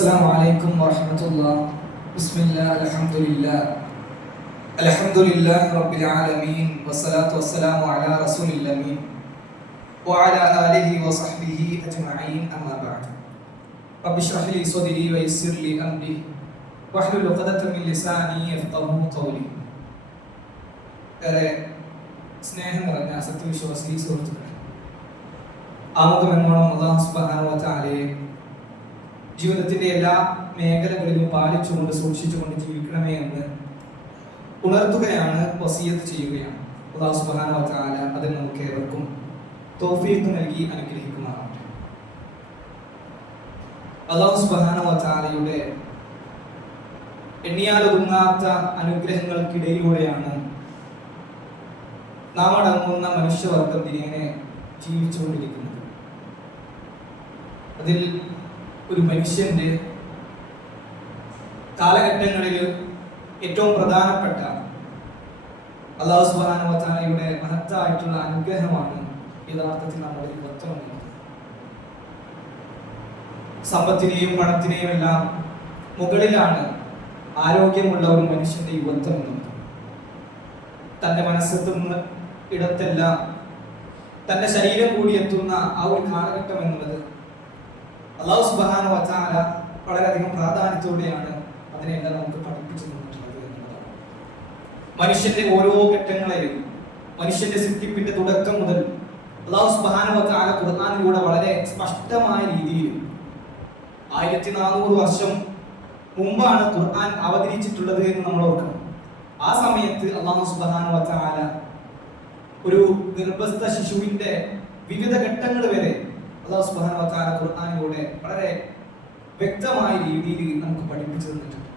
السلام عليكم ورحمة الله. بسم الله الحمد لله رب العالمين والصلاة والسلام على رسول الأمين وعلى آله وصحبه أجمعين أما بعد. رب اشرح لي صدري ويسر لي أمري واحلل عقدة من لساني يفقهوا قولي. സ്നേഹം നിറഞ്ഞ സത്യവിശ്വാസി സുഹൃത്തുക്കളെ, ആമുഖമെന്നോണം അല്ലാഹു സുബ്ഹാനഹു വ തആലയെ ജീവിതത്തിന്റെ എല്ലാ മേഖലകളിലും പാലിച്ചുകൊണ്ട് സൂക്ഷിച്ചുകൊണ്ട് ജീവിക്കണമേ എന്ന് ഉണർത്തുകയാണ്, വസിയത്ത് ചെയ്യുകയാണ്. അല്ലാഹു സുബ്ഹാനഹു വ തആല അതിന് നമുക്ക് ഏവർക്കും തൗഫീഖ് നൽകി അനുഗ്രഹിക്കുമാറാകട്ടെ. അല്ലാഹു സുബ്ഹാനഹു വ തആലയുടെ എണ്ണിയാലൊതുങ്ങാത്ത അനുഗ്രഹങ്ങൾക്കിടയിലൂടെയാണ് നാം അടങ്ങുന്ന മനുഷ്യവർഗം ദിനേനെ ജീവിച്ചുകൊണ്ടിരിക്കുന്നത്. അതിൽ ഒരു മനുഷ്യന്റെ കാലഘട്ടങ്ങളിൽ ഏറ്റവും പ്രധാനപ്പെട്ട അല്ലാഹു സുബ്ഹാനഹു വ തആലയുടെ മഹത്തായിട്ടുള്ള അനുഗ്രഹമാണ് യഥാർത്ഥത്തിൽ നമ്മുടെ യുവത്വം എന്നത്. സമ്പത്തിനെയും പണത്തിനെയും എല്ലാം മുകളിലാണ് ആരോഗ്യമുള്ള ഒരു മനുഷ്യന്റെ യുവത്വം എന്നത്. തന്റെ മനസ്സെത്തുന്ന ഇടത്തെല്ലാം തന്റെ ശരീരം കൂടി എത്തുന്ന ആ ഒരു കാലഘട്ടം എന്നുള്ളത് അല്ലാഹു സുബ്ഹാനഹു വ തആല വളരെയധികം പ്രാധാന്യത്തോടെയാണ് അതിനെല്ലാം നമുക്ക് പഠിപ്പിച്ചു തന്നിട്ടുള്ളത് എന്നുള്ളതാണ്. മനുഷ്യന്റെ ഓരോ ഘട്ടങ്ങളെയും മനുഷ്യന്റെ സൃഷ്ടിപ്പിന്റെ തുടക്കം മുതൽ അല്ലാഹു സുബ്ഹാനഹു വ തആല ഖുർആനിലൂടെ വളരെ സ്പഷ്ടമായ രീതിയിൽ 1400 വർഷം മുമ്പാണ് ഖുർആൻ അവതരിച്ചിട്ടുള്ളത് എന്ന് നമ്മൾ ഓർക്കണം. ആ സമയത്ത് അല്ലാഹു സുബ്ഹാനഹു വ തആല ഒരു ഗർഭസ്ഥ ശിശുവിന്റെ വിവിധ ഘട്ടങ്ങൾ വരെ അല്ലാഹു സുബ്ഹാനഹു വ തആല ഖുർആനിലൂടെ വളരെ വ്യക്തമായ രീതിയിൽ നമുക്ക് പഠിപ്പിച്ചു തന്നിട്ടുണ്ട്.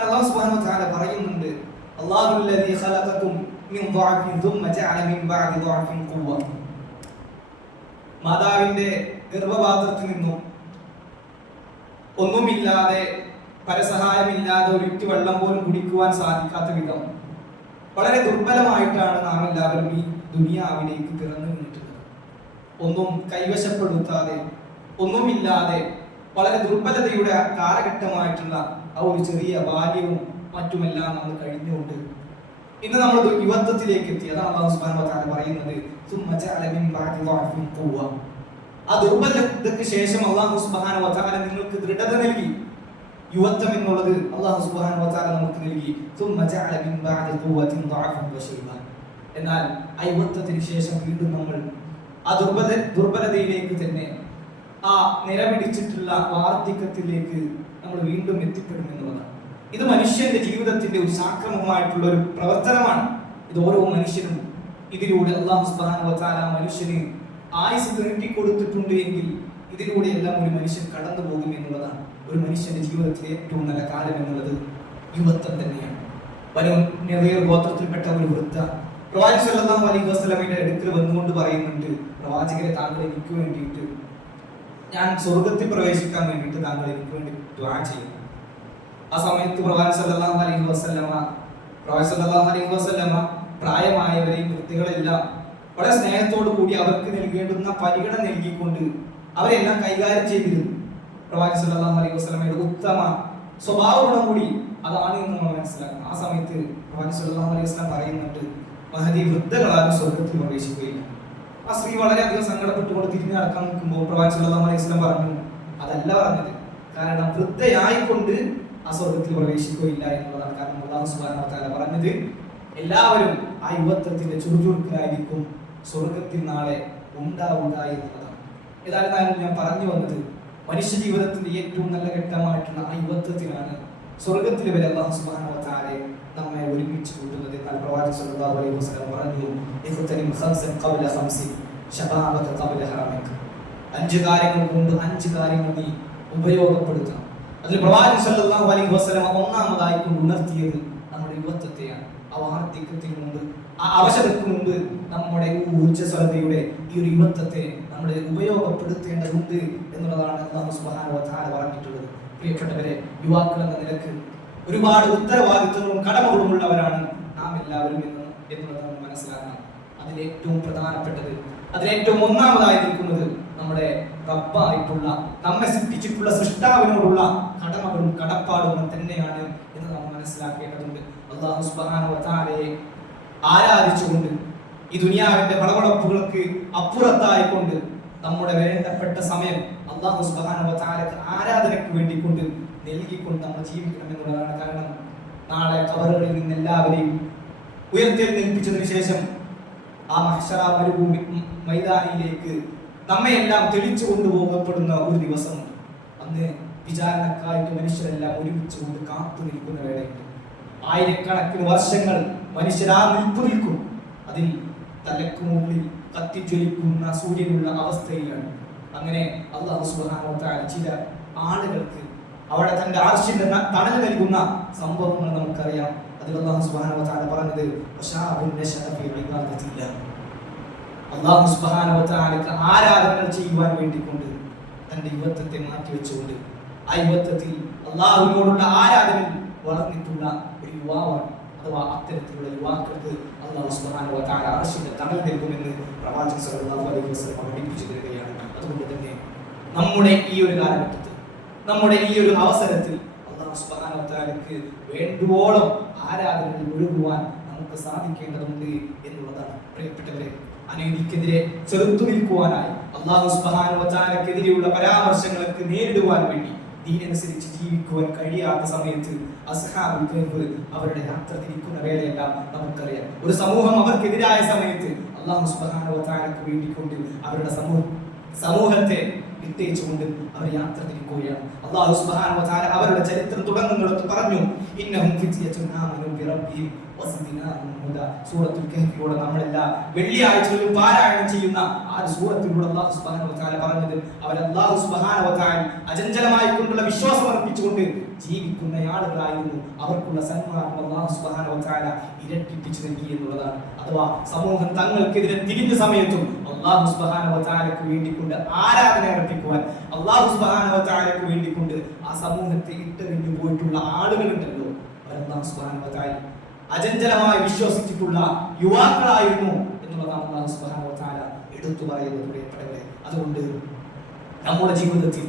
അല്ലാഹു സുബ്ഹാനഹു വ തആല പറയുന്നുണ്ട്, അല്ലാഹുല്ലദീ ഖലഖകും മിൻ ദഅഫിൻ സുമ്മ ജഅല മിൻ ബഅദി ദഅഫിൻ ഖുവ്വ. മാതാവിന്റെ ഗർഭപാത്രത്തിൽ നിന്നും ഒന്നുമില്ലാതെ പരസഹായമില്ലാതെ ഒരിറ്റ് വെള്ളം പോലും കുടിക്കുവാൻ സാധിക്കാത്ത വിധം വളരെ ദുർബലമായിട്ടാണ് നാം എല്ലാവരും ഈ ദുനിയാവിലേക്ക് പിറന്നു വീണിട്ടുള്ളത്. ഒന്നും കൈവശപ്പെടുത്താതെ ഒന്നുമില്ലാതെ വളരെ ദുർബലതയുടെ കാലഘട്ടമായിട്ടുള്ള ആ ഒരു ചെറിയ ബാല്യവും മറ്റുമെല്ലാം നമ്മൾ കഴിഞ്ഞുകൊണ്ട് ഇന്ന് നമ്മൾ യുവത്വത്തിലേക്ക് എത്തി. അതാണ് അല്ലാഹു സുബ്ഹാനഹു വ തആല പറയുന്നത്, സുമ്മ ജഅല മിൻ ബഅദി ദഅഫിൻ ഖുവ്വ. ആ ദുർബലതയ്ക്ക് ശേഷം അല്ലാഹു സുബ്ഹാനഹു വ തആല നിങ്ങൾക്ക് ദൃഢത നൽകി. യുവത്വം എന്നുള്ളത് അല്ലാഹു സുബ്ഹാനഹു വ തആല നമുക്ക് നൽകി. സുമ്മ ജഅല മിൻ ബഅദി ഖുവ്വത്തിൻ ദഅഫൻ വശൈബ. എന്നാൽ ആ യുവത്വത്തിന് ശേഷം വീണ്ടും നമ്മൾ ആ ദുർബലതയിലേക്ക് തന്നെ ആ നിലപിടിച്ചിട്ടുള്ള വാർദ്ധക്യത്തിലേക്ക് നമ്മൾ വീണ്ടും എത്തിപ്പെടും എന്നുള്ളതാണ്. ഇത് മനുഷ്യന്റെ ജീവിതത്തിന്റെ ഒരു സാക്രമമായിട്ടുള്ള ഒരു പ്രവർത്തനമാണ്. ഇത് ഓരോ മനുഷ്യനും ഇതിലൂടെ അല്ലാഹു സുബ്ഹാനഹു വ തആല മനുഷ്യന് ആയുസ് നീട്ടിക്കൊടുത്തിട്ടുണ്ട് എങ്കിൽ ഇതിലൂടെ എല്ലാം ഒരു മനുഷ്യൻ കടന്നു പോകും എന്നുള്ളതാണ്. ഒരു മനുഷ്യന്റെ ജീവിതത്തിലെ ഏറ്റവും നല്ല കാലം എന്നുള്ളത് യുവത്വം തന്നെയാണ്. ബനൂ നദീർ ഗോത്രത്തിൽപ്പെട്ട ഒരു വൃദ്ധ പ്രവാചകൻ സല്ലല്ലാഹു അലൈഹി വസല്ലമയുടെ അടുക്കൽ വന്നുകൊണ്ട് പറയുന്നുണ്ട്, പ്രവാചകരെ, താങ്കൾ എനിക്ക് വേണ്ടിയിട്ട്, ഞാൻ സ്വർഗത്തിൽ പ്രവേശിക്കാൻ വേണ്ടിയിട്ട് താങ്കൾ എനിക്ക് വേണ്ടി ദുആ ചെയ്യണം. ആ സമയത്ത് പ്രവാചകൻ സല്ലല്ലാഹു അലൈഹി വസല്ലമ പ്രായമായവരെയും വൃദ്ധകളെല്ലാം വളരെ സ്നേഹത്തോടു കൂടി അവർക്ക് നൽകേണ്ടുന്ന പരിഗണന നൽകിക്കൊണ്ട് അവരെല്ലാം കൈകാര്യം ചെയ്തിരുന്നു. പ്രവാചകൻ സല്ലല്ലാഹു അലൈഹി വസല്ലമയുടെ ഉത്തമ സ്വഭാവ ഗുണം കൂടി അതാണ് എന്ന് നമ്മൾ മനസ്സിലാക്കണം. ആ സമയത്ത് പ്രവാചകൻ സല്ലല്ലാഹു അലൈഹി വസല്ലം പറയുന്നുണ്ട്, മഹദി വൃദ്ധകളാരും സ്വർഗത്തിൽ പ്രവേശിക്കുകയില്ല. ആ സ്ത്രീ വളരെയധികം സങ്കടപ്പെട്ടുകൊണ്ട് തിരിഞ്ഞു നടക്കാൻ നിൽക്കുമ്പോൾ പ്രവാചകൻ സല്ലല്ലാഹു അലൈഹി വസല്ലം പറഞ്ഞു, അതല്ല പറഞ്ഞത്, കാരണം വൃദ്ധയായിക്കൊണ്ട് ആ സ്വർഗത്തിൽ പ്രവേശിക്കുകയില്ല എന്നുള്ളതാണ്. കാരണം അല്ലാഹു സുബ്ഹാനഹു വ തആല പറഞ്ഞത്, എല്ലാവരും ആ യുവത്വത്തിന്റെ ചുറുചുറുക്കായിരിക്കും സ്വർഗത്തിൽ നാളെ ഉണ്ടാവുക എന്നുള്ളതാണ്. ഏതായാലും ഞാൻ പറഞ്ഞു വന്നത്, മനുഷ്യ ജീവിതത്തിന്റെ ഏറ്റവും നല്ല ഘട്ടമായിട്ടുള്ള ആ യുവത്വത്തിലാണ് സ്വർഗത്തിൽ വരെ അല്ലാഹു സുബ്ഹാനഹു വ തആല നമ്മെ ഒരുമിച്ച് കൂട്ടുന്നത്. എന്നാൽ പ്രവാചകൻ സല്ലല്ലാഹു അലൈഹി വസല്ലം പറഞ്ഞു, ഇഖ്തനിം ഖംസൻ ഖബ്ല ഖംസി ശബാബക ഖബ്ല ഹറമിക. 5 കാര്യങ്ങൾ കൊണ്ട് 5 കാര്യങ്ങൾ നീ ഉപയോഗപ്പെടുത്തണം. അതിൽ പ്രവാചകൻ സല്ലല്ലാഹു അലൈഹി വസല്ലം ഒന്നാമതായി കൊണ്ട് ഉണർത്തിയത് നമ്മുടെ യുവത്വത്തെയാണ്. ആ വാർദ്ധക്യത്തിന് മുമ്പ്, ആ അവശതയ്ക്ക് മുമ്പ് നമ്മുടെ ഊർജ്ജസ്വലതയുടെ ഈ ഒരു യുവത്വത്തെ നമ്മൾ ഉപയോഗപ്പെടുത്തേണ്ടതുണ്ട് എന്നുള്ളതാണ് അല്ലാഹു സുബ്ഹാനഹു വ തആല പറഞ്ഞിട്ടുള്ളത്. പ്രിയപ്പെട്ടവരെ, യുവാക്കൾ എന്ന നിലക്ക് ഒരുപാട് ഉത്തരവാദിത്വങ്ങളും കടമകളുമുള്ളവരാണ് നാം എല്ലാവരും എന്നുള്ളത് നമ്മൾ മനസ്സിലാക്കണം. അതിലേറ്റവും പ്രധാനപ്പെട്ടത്, അതിലേറ്റവും ഒന്നാമതായി നിൽക്കുന്നത് നമ്മുടെ റബ്ബായിട്ടുള്ള, നമ്മെ സൃഷ്ടിച്ചിട്ടുള്ള സൃഷ്ടാവിനോടുള്ള കടമകളും കടപ്പാടുകളും തന്നെയാണ് എന്ന് നാം മനസ്സിലാക്കേണ്ടതുണ്ട്. അല്ലാഹു സുബ്ഹാനഹു വ തആലയെ ആരാധിച്ചുകൊണ്ട് ഈ ദുനിയാവിന്റെ വളവളപ്പുകൾക്ക് അപ്പുറത്തായിക്കൊണ്ട് നമ്മുടെ വേണ്ടപ്പെട്ട സമയം അല്ലാഹു സുബ്ഹാനഹു വ തആലക്ക് ആരാധനയ്ക്ക് വേണ്ടി കൊണ്ട് നൽകിക്കൊണ്ട് നമ്മൾ ജീവിക്കണം എന്നുള്ളതാണ്. കാരണം നാളെ ഖബറുകളിൽ നിന്ന് എല്ലാവരെയും ഉയർത്തെഴുന്നേൽപ്പിച്ചതിനു ശേഷം ആ മഹ്ശറ മരുഭൂമി മൈതാനിയിലേക്ക് നമ്മയെല്ലാം തെളിച്ചു കൊണ്ടുപോകപ്പെടുന്ന ഒരു ദിവസം. അന്ന് വിചാരണക്കായിട്ട് മനുഷ്യരെല്ലാം ഒരുമിച്ച് കൊണ്ട് കാത്തു നിൽക്കുന്ന വേളയുണ്ട്. ആയിരക്കണക്കിന് വർഷങ്ങൾ മനുഷ്യരാ നിൽക്കും. അതിൽ തലക്ക് മുകളിൽ കത്തിജ്വലിക്കുന്ന സൂര്യനുള്ള അവസ്ഥയിലാണ്. അങ്ങനെ അല്ലാഹു സുബ്ഹാനഹു വ തആല ചില ആളുകൾക്ക് അവിടെ തന്റെ അർശിന്റെ തണൽ നൽകുന്ന സംഭവങ്ങൾ നമുക്കറിയാം. അതിൽ അല്ലാഹു സുബ്ഹാനഹു വ തആല പറഞ്ഞത് അല്ലാഹു സുബ്ഹാനഹു വ തആലക്ക് ആരാധനകൾ ചെയ്യുവാൻ വേണ്ടിക്കൊണ്ട് തന്റെ യുവത്വത്തെ മാറ്റിവെച്ചുകൊണ്ട് ആ യുവത്വത്തിൽ അല്ലാഹുവിനോടുള്ള ആരാധനയിൽ വളർന്നിട്ടുള്ള ഒരു യുവാവാണ്. അഥവാ അത്തരത്തിലുള്ള യുവാക്കൾക്ക് അല്ലാഹു സുബ്ഹാനഹു വ തആല അർശിന്റെ തണൽ നൽകുമെന്ന് പ്രവാചകൻ സല്ലല്ലാഹു അലൈഹി വസല്ലം പഠിപ്പിച്ചു തരികയാണ്. അതുകൊണ്ട് തന്നെ നമ്മുടെ ഈ ഒരു കാലഘട്ടത്തിൽ, നമ്മുടെ ഈ ഒരു അവസരത്തിൽ അല്ലാഹു സുബ്ഹാനഹു വ തആലക്ക് വേണ്ടുവോളം ആരാധനയിൽ മുഴുകുവാൻ നമുക്ക് സാധിക്കേണ്ടതുണ്ട് എന്നുള്ളതാണ്. പ്രിയപ്പെട്ടവരെ, അനീതിക്കെതിരെ ചെറുത്തു നിൽക്കുവാനായി അല്ലാഹു സുബ്ഹാനഹു വ തആലക്കെതിരെയുള്ള പരാമർശങ്ങൾക്ക് നേരിടുവാൻ വേണ്ടി ദീനനുസരിച്ച് ജീവിക്കുവാൻ കഴിയാത്ത സമയത്ത് അസ്ഹാബുൽ കഹ്ഫ് അവരുടെ യാത്ര തിരിക്കുന്ന വേളയെല്ലാം നമുക്കറിയാം. ഒരു സമൂഹം അവർക്കെതിരായ സമയത്ത് അല്ലാഹു സുബ്ഹാനഹു വ തആലക്ക് വേണ്ടിക്കൊണ്ട് അവരുടെ സമൂഹത്തെ വിട്ടേച്ചുകൊണ്ട് അവർ യാത്ര തിരിക്കുകയാണ്. അല്ലാഹു സുബ്ഹാനഹു വ തആല അവരുടെ ചരിത്രം തുടങ്ങുന്നിടത്ത് പറഞ്ഞു, ഇന്നഹും ഫിത്യത്തുൻ ആമനു ബിറബ്ബിഹിം വസിദ്നാഹും ഹുദാ. സൂറത്തുൽ കഹ്ഫിലൂടെ നമ്മളെല്ലാം വെള്ളിയാഴ്ചകളിൽ പാരായണം ചെയ്യുന്ന ആ സൂറത്തിലൂടെ അല്ലാഹു സുബ്ഹാനഹു വ തആല പറഞ്ഞത് അവർ അല്ലാഹു സുബ്ഹാനഹു വ തആല അചഞ്ചലമായി കൊണ്ടുള്ള വിശ്വാസം അർപ്പിച്ചുകൊണ്ട് ജീവിക്കുന്ന ആളുകളായിരുന്നു. അവർക്കുള്ള സന്മാർഗ്ഗം അല്ലാഹു സുബ്ഹാനഹു വ തആല ഇരട്ടിപ്പിച്ചു നൽകി എന്നുള്ളതാണ്. അഥവാ സമൂഹം തങ്ങൾക്കെതിരെ തിരിഞ്ഞ സമയത്തും അല്ലാഹു സുബ്ഹാനഹു വ തആലക്ക് വേണ്ടിക്കൊണ്ട് ആരാധന അർപ്പിക്കുവാൻ, അല്ലാഹു സുബ്ഹാനഹു വ തആലക്ക് വേണ്ടിക്കൊണ്ട് ആ സമൂഹത്തെ ഇട്ടെറിഞ്ഞു പോയിട്ടുള്ള ആളുകളുണ്ടല്ലോ, അവർ അല്ലാഹു സുബ്ഹാനഹു വ തആല അചഞ്ചലമായി വിശ്വസിച്ചിട്ടുള്ള യുവാക്കളായിരുന്നു എന്നുള്ളതാണ് അല്ലാഹു സുബ്ഹാനഹു വ തആല എടുത്തു പറയുന്നത്. പ്രിയപ്പെട്ടവരെ, അതുകൊണ്ട് നമ്മുടെ ജീവിതത്തിൽ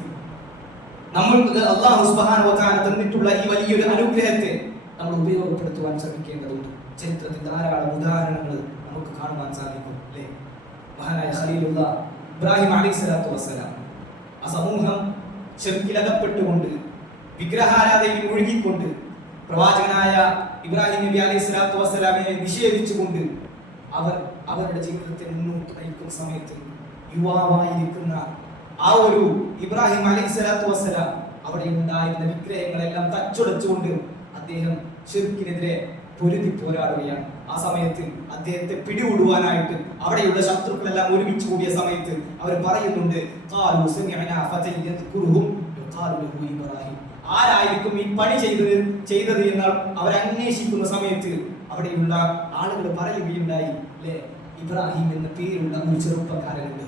നമ്മൾക്ക് അല്ലാഹു സുബ്ഹാനഹു വ തആല തന്നിട്ടുള്ള ഈ വലിയൊരു അനുഗ്രഹത്തെ നമ്മൾ ഉപയോഗപ്പെടുത്തുവാൻ ശ്രമിക്കേണ്ടതുണ്ട്. ചരിത്രത്തിൽ ധാരാളം ഉദാഹരണങ്ങൾ നമുക്ക് കാണുവാൻ സാധിക്കും, അല്ലേ? മഹാനായ ഖലീലുല്ലാഹ് ഇബ്രാഹിം അലൈഹിസ്സലാത്തു വസ്സലാം ആ സമൂഹം ശിർക്കിലകപ്പെട്ടുകൊണ്ട് വിഗ്രഹാരാധനയിൽ മുഴുകിക്കൊണ്ട് പ്രവാചകനായ ഇബ്രാഹിം നബി അലൈഹിസ്സലാത്തു വസ്സലാമിനെ നിഷേധിച്ചുകൊണ്ട് അവരുടെ ജീവിതത്തെ മുന്നോട്ട് നയിക്കുന്ന സമയത്ത് യുവാവായിരിക്കുന്ന ആ ഒരു ഇബ്രാഹിം അലൈഹിസ്സലാത്തു വസ്സലാം അവിടെ ഉണ്ടായിരുന്ന വിഗ്രഹങ്ങളെല്ലാം തച്ചുടച്ചുകൊണ്ട് അദ്ദേഹം ശിർക്കിനെതിരെ പൊരുതി പോരാടുകയാണ്. ആ സമയത്ത് അദ്ദേഹത്തെ പിടികൂടുവാനായിട്ട് അവിടെയുള്ള ശത്രുക്കളെല്ലാം ഒരുമിച്ച് കൂടിയ സമയത്ത് അവർ പറയുന്നുണ്ട്, ആരായിരിക്കും ഈ പണി ചെയ്തത് എന്ന് അവർ അന്വേഷിക്കുന്ന സമയത്ത് അവിടെയുള്ള ആളുകൾ പറയുകയുണ്ടായി, അല്ലെ, ഇബ്രാഹിം എന്ന പേരുള്ള ഒരു ചെറുപ്പക്കാരനുണ്ട്.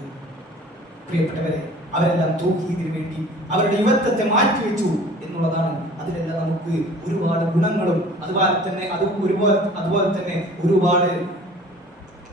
പ്രിയപ്പെട്ടവരെ, അവരെല്ലാം തൗഹീദിന് വേണ്ടി അവരുടെ യുവത്വത്തെ മാറ്റിവെച്ചു എന്നുള്ളതാണ്. അതിലെല്ലാം നമുക്ക് ഒരുപാട് ഗുണങ്ങളും അതുപോലെ തന്നെ ഒരുപാട്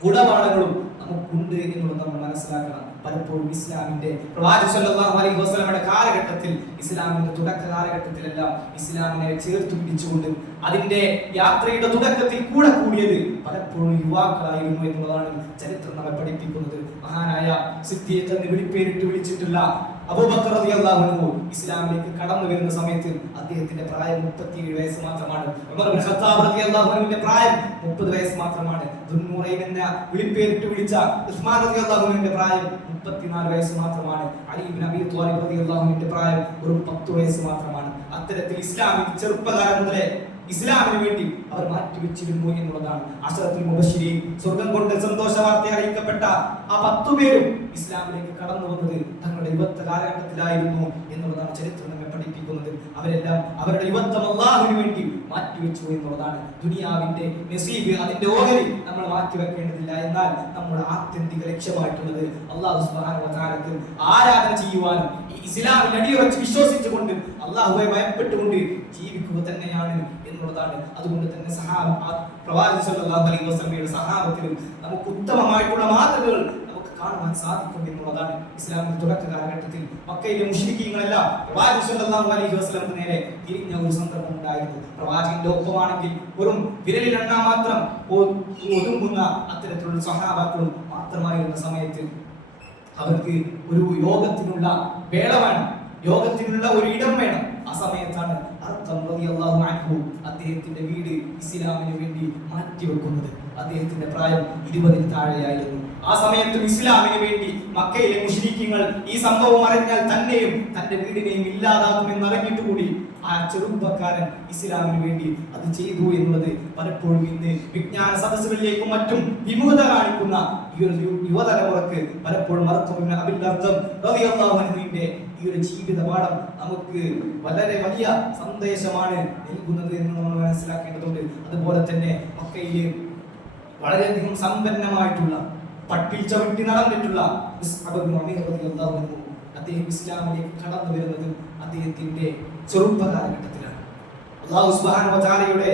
ഗുണപാഠങ്ങളും നമുക്കുണ്ട് എന്നുള്ളത് നമ്മൾ മനസ്സിലാക്കണം. പലപ്പോഴും ഇസ്ലാമിന്റെ പ്രവാചകൻ സല്ലല്ലാഹു അലൈഹി വസല്ലമയുടെ കാലഘട്ടത്തിൽ, ഇസ്ലാമിന്റെ തുടക്ക കാലഘട്ടത്തിലെല്ലാം ഇസ്ലാമിനെ ചേർത്ത് പിടിച്ചുകൊണ്ട് അതിന്റെ യാത്രയുടെ തുടക്കത്തിൽ കൂടെ കൂടിയത് പലപ്പോഴും യുവാക്കളായിരുന്നു എന്നുള്ളതാണ് ചരിത്രം നമ്മെ പഠിപ്പിക്കുന്നത്. മഹാനായ സിദ്ദീഖ് എന്ന് വിളിപ്പേരിട്ട് വിളിച്ചിട്ടുള്ള അബൂബക്കർ റളിയല്ലാഹു അൻഹു ഇസ്ലാമിലേക്ക് കടന്നു വരുന്ന സമയത്ത് അദ്ദേഹത്തിന്റെ പ്രായം 37 വയസ്സ് മാത്രമാണ്. ഉമർ ഇബ്നു ഖത്താബ് റളിയല്ലാഹു അൻഹുവിന്റെ പ്രായം 30 വയസ്സ് മാത്രമാണ്. ദുന്നൂറൈൻ എന്ന വിളിപ്പേരിട്ട് വിളിച്ച ഉസ്മാൻ റളിയല്ലാഹു അൻഹുവിന്റെ പ്രായം 34 വയസ്സ് മാത്രമാണ്. അലി ഇബ്നു അബീ ത്വാലിബ് റളിയല്ലാഹു അൻഹുവിന്റെ പ്രായം ഒരു 10 വയസ്സ് മാത്രമാണ്. അത്തരത്തിൽ ഇസ്ലാമിൽ ചെറുപ്പകാലം മുതലേ ഇസ്ലാമിന് വേണ്ടി അവർ മാറ്റിവെച്ചിരുന്നു എന്നുള്ളതാണ്. അശറത്തുൽ മുബശ്ശിരീൻ, സ്വർഗ്ഗം കൊണ്ട് സന്തോഷ വാർത്ത അറിയിക്കപ്പെട്ട ആ 10 പേരും ഇസ്ലാമിലേക്ക് കടന്നു വന്നത് തങ്ങളുടെ യുവത്വ കാലഘട്ടത്തിലായിരുന്നു എന്നുള്ളതാണ് ചരിത്രം നമ്മെ പഠിപ്പിക്കുന്നത്. അവരെല്ലാം അവരുടെ യുവത്വം അല്ലാഹുവിന് വേണ്ടി മാറ്റിവെച്ചു എന്നുള്ളതാണ്. ദുനിയാവിന്റെ നസീബ്, അതിന്റെ ഓഹരി നമ്മൾ മാറ്റിവെക്കേണ്ടതില്ല. എന്നാൽ നമ്മുടെ ആത്യന്തിക ലക്ഷ്യമായിട്ടുള്ളത് അല്ലാഹു സുബ്ഹാനഹു വ തആലക്ക് ആരാധന ചെയ്യുവാനും ഈ ഇസ്ലാമിൽ അടിയുറച്ച് വിശ്വസിച്ചുകൊണ്ട് അല്ലാഹുവെ ഭയപ്പെട്ടുകൊണ്ട് ജീവിക്കുക തന്നെയാണ് എന്നുള്ളതാണ്. അതുകൊണ്ട് തന്നെ പ്രവാചകൻ സല്ലല്ലാഹു അലൈഹി വസല്ലമയുടെ സഹാബത്തിലും നമുക്ക് ഉത്തമമായിട്ടുള്ള മാതൃകകൾ നമുക്ക് കാണുവാൻ സാധിക്കും എന്നുള്ളതാണ്. ഇസ്ലാമിന്റെ തുടക്ക കാലഘട്ടത്തിൽ മക്കയിലെ മുശ്രിക്കീങ്ങളെല്ലാം പ്രവാചകൻ സല്ലല്ലാഹു അലൈഹി വസല്ലമക്ക് നേരെ തിരിഞ്ഞ ഒരു സന്ദർഭം ഉണ്ടായിരുന്നു. പ്രവാചകന്റെ ഒപ്പമാണെങ്കിൽ വെറും വിരലിൽ എണ്ണാൻ മാത്രം ഒതുങ്ങുന്ന അത്തരത്തിലുള്ള സഹാബാക്കളും മാത്രമായിരുന്ന സമയത്ത് അവർക്ക് ഒരു യോഗത്തിനുള്ള വേള വേണം, യോഗത്തിനുള്ള ഒരു ഇടം വേണം. ആ സമയത്താണ് അർഖം റളിയല്ലാഹു അൻഹു അദ്ദേഹത്തിന്റെ വീട് ഇസ്ലാമിന് വേണ്ടി മാറ്റിവെക്കുന്നത്. അദ്ദേഹത്തിന്റെ പ്രായം 20-ൽ താഴെയായിരുന്നു. ആ സമയത്തും ഇസ്ലാമിന് വേണ്ടി മക്കയിലെ മുശ്രിക്കീങ്ങൾ ഈ സംഭവം അറിഞ്ഞാൽ തന്നെയും തന്റെ വീടിനെയും ഇല്ലാതാക്കുമെന്ന് അറിഞ്ഞിട്ട് കൂടി ആ ചെറുപ്പക്കാരൻ ഇസ്ലാമിന് വേണ്ടി അത് ചെയ്തു എന്നുള്ളത് പലപ്പോഴും ഇന്ന് വിജ്ഞാന സദസ്സുകളിലേക്കും മറ്റും വിമുഖത കാണിക്കുന്ന ഈ ഒരു യുവതലമുറക്ക് പലപ്പോഴും റളിയല്ലാഹുവിന്റെ ഈ ഒരു ജീവിത പാഠം നമുക്ക് വളരെ വലിയ സന്ദേശമാണ് നൽകുന്നത് എന്ന് നമ്മൾ മനസ്സിലാക്കേണ്ടതുണ്ട്. അതുപോലെ തന്നെ മക്കയിലെ വളരെയധികം സമ്പന്നമായിട്ടുള്ള പട്ടിൽ ചവിട്ടി നടന്നിട്ടുള്ള അദ്ദേഹം ഇസ്ലാമിലേക്ക് കടന്നു വരുന്നത് അദ്ദേഹത്തിന്റെ ചെറുപ്പകാലഘട്ടത്തിലാണ്. അല്ലാഹു സുബ്ഹാനഹു വ തആലയുടെ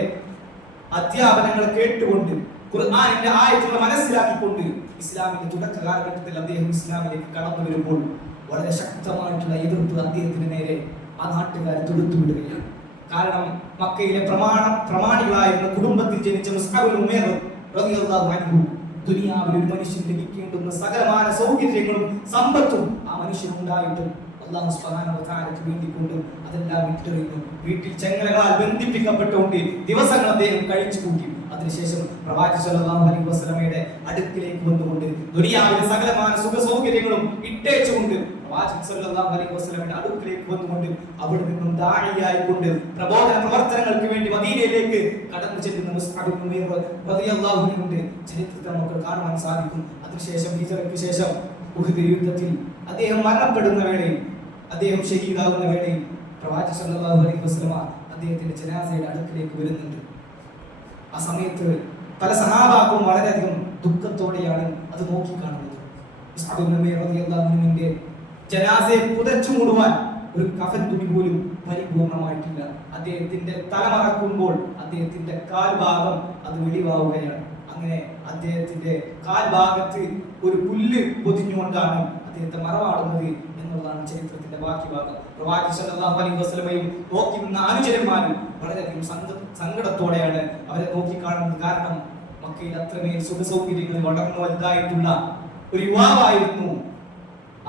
അധ്യാപനങ്ങൾ കേട്ടുകൊണ്ട് ഖുർആനിന്റെ ആയത്തുകൾ മനസ്സിലാക്കിക്കൊണ്ട് ഇസ്ലാമിന്റെ തുടക്ക കാലഘട്ടത്തിൽ അദ്ദേഹം ഇസ്ലാമിലേക്ക് കടന്നു വരുമ്പോൾ വളരെ ശക്തമായിട്ടുള്ള എതിർപ്പ് അദ്ദേഹത്തിന് നേരെ ആ നാട്ടുകാർ തൊടുത്തുവിടുകയാണ്. കാരണം മക്കയിലെ പ്രമാണികളായിരുന്ന കുടുംബത്തിൽ ജനിച്ച മുസ്അബ് ഉമൈർ റളിയല്ലാഹു അൻഹു ദുനിയാവിൽ ഒരു മനുഷ്യൻ ലഭിക്കേണ്ടുന്ന സകലമാന സൗകര്യങ്ങളും സമ്പത്തും ആ മനുഷ്യനുണ്ടായിട്ടും അല്ലാഹു സുബ്ഹാനഹു വ തആലയ്ക്ക് വേണ്ടിക്കൊണ്ട് അതെല്ലാം വിട്ടെറിഞ്ഞു. വീട്ടിൽ ചെങ്ങലകളാൽ ബന്ധിപ്പിക്കപ്പെട്ടുകൊണ്ട് ദിവസങ്ങൾ അദ്ദേഹം കഴിച്ചു കൂട്ടി. അതിനുശേഷം പ്രവാചകൻ സല്ലല്ലാഹു അലൈഹി വസല്ലമയുടെ അടുക്കിലേക്ക് വന്നുകൊണ്ട് ദുനിയാവിലെ സകലമാന സുഖ സൗകര്യങ്ങളും ഇട്ടേച്ചുകൊണ്ട് പ്രവാചകൻ സല്ലല്ലാഹു അലൈഹി വസല്ലമയുടെ അടുക്കിലേക്ക് വന്നുകൊണ്ട് അവിടെ നിന്നും ദാഇയായിക്കൊണ്ട് പ്രബോധന പ്രവർത്തനങ്ങൾക്ക് വേണ്ടി മദീനയിലേക്ക് കടന്നു ചെല്ലുന്ന മുസ്അബ് ഉമൈർ റളിയല്ലാഹു അൻഹുവിന്റെ ചരിത്രത്തെ നമുക്ക് കാണാൻ സാധിക്കും. അതിനുശേഷം ഹിജ്റയ്ക്ക് ശേഷം ഉഹദ് യുദ്ധത്തിൽ അദ്ദേഹം മരണപ്പെടുന്ന വേളയിൽ, അദ്ദേഹം ഷഹീദാകുന്ന വേളയിൽ പ്രവാചകൻ സല്ലല്ലാഹു അലൈഹി വസല്ലമ അദ്ദേഹത്തിന്റെ ജനാസയുടെ അടുക്കിലേക്ക് വരുന്നുണ്ട്. ആ സമയത്ത് പല സഹാബാക്കളും വളരെയധികം ദുഃഖത്തോടെയാണ് അത് നോക്കിക്കാണുന്നത്. മുസ്അബ് ഉമൈർ റളിയല്ലാഹു അൻഹുവിന്റെ ജനാസയെ പുതച്ചു മൂടുവാൻ ഒരു കഫൻ തുണി പോലും പരിപൂർണമായിട്ടില്ല. അദ്ദേഹത്തിന്റെ തല മറക്കുമ്പോൾ അദ്ദേഹത്തിന്റെ കാൽഭാഗം അത് വെളിവാവുകയാണ്. അങ്ങനെ അദ്ദേഹത്തിന്റെ കാൽഭാഗത്ത് ഒരു പുല്ല് പൊതിഞ്ഞുകൊണ്ടാണ് അദ്ദേഹത്തെ മറവാടുന്നത് എന്നുള്ളതാണ് ചരിത്രത്തിന്റെ ബാക്കി ഭാഗം. പ്രവാചകൻ സല്ലല്ലാഹു അലൈഹി വസല്ലമയും നോക്കി നിന്ന അനുചരന്മാരും വളരെയധികം സങ്കടത്തോടെയാണ് അവരെ നോക്കിക്കാണുന്നത്. കാരണം മക്കയിൽ അത്രമേൽ സുഖ സൗകര്യങ്ങൾ വളർന്നു വലുതായിട്ടുള്ള ഒരു യുവാവായിരുന്നു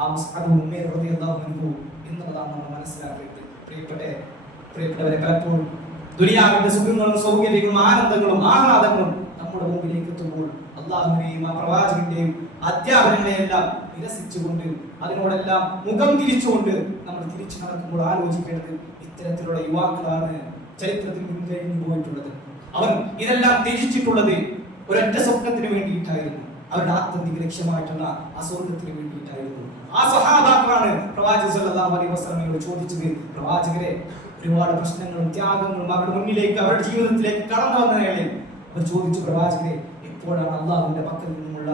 ആ മുസ്അബ് ഉമൈർ റളിയല്ലാഹു അൻഹു എന്നുള്ളതാണ് നമ്മൾ മനസ്സിലാക്കേണ്ടത്. പ്രിയപ്പെട്ടവരെ, പലപ്പോഴും ദുനിയാവിന്റെ സുഖങ്ങളും സൗകര്യങ്ങളും ആനന്ദങ്ങളും ആഹ്ലാദങ്ങളും നമ്മുടെ മുമ്പിലേക്ക് എത്തുമ്പോൾ അല്ലാഹുവിനെയും ആ പ്രവാചകന്റെയും അധ്യാപനങ്ങളെയെല്ലാം നിരസിച്ചുകൊണ്ട് അതിനോടെല്ലാം മുഖം തിരിച്ചുകൊണ്ട് നമ്മൾ തിരിച്ചു നടക്കുമ്പോൾ ആലോചിക്കേണ്ടത് ഇത്തരത്തിലുള്ള യുവാക്കളാണ് ചരിത്രത്തിൽ മുൻകഴിഞ്ഞു പോയിട്ടുള്ളത്. അവർ ഇതെല്ലാം ത്യജിച്ചിട്ടുള്ളത് ഒരൊറ്റ സ്വപ്നത്തിന് വേണ്ടിയിട്ടായിരുന്നു. അവരുടെ ആത്യന്തിക ലക്ഷ്യമായിട്ടുള്ള ആ സ്വർഗത്തിന് വേണ്ടിയിട്ടായിരുന്നു. ആ സ്വഹാബാക്കളാണ് പ്രവാചകൻ സല്ലല്ലാഹു അലൈഹി വസല്ലമയോട് ചോദിച്ചത്, പ്രവാചകരെ, ഒരുപാട് പ്രശ്നങ്ങളും ത്യാഗങ്ങളും അവരുടെ മുന്നിലേക്ക് അവരുടെ ജീവിതത്തിലേക്ക് കടന്നു വന്ന വേളയിൽ അവർ ചോദിച്ചു, പ്രവാചകരെ, എപ്പോഴാണ് അള്ളാഹുവിന്റെ പക്കൽ നിന്നുമുള്ള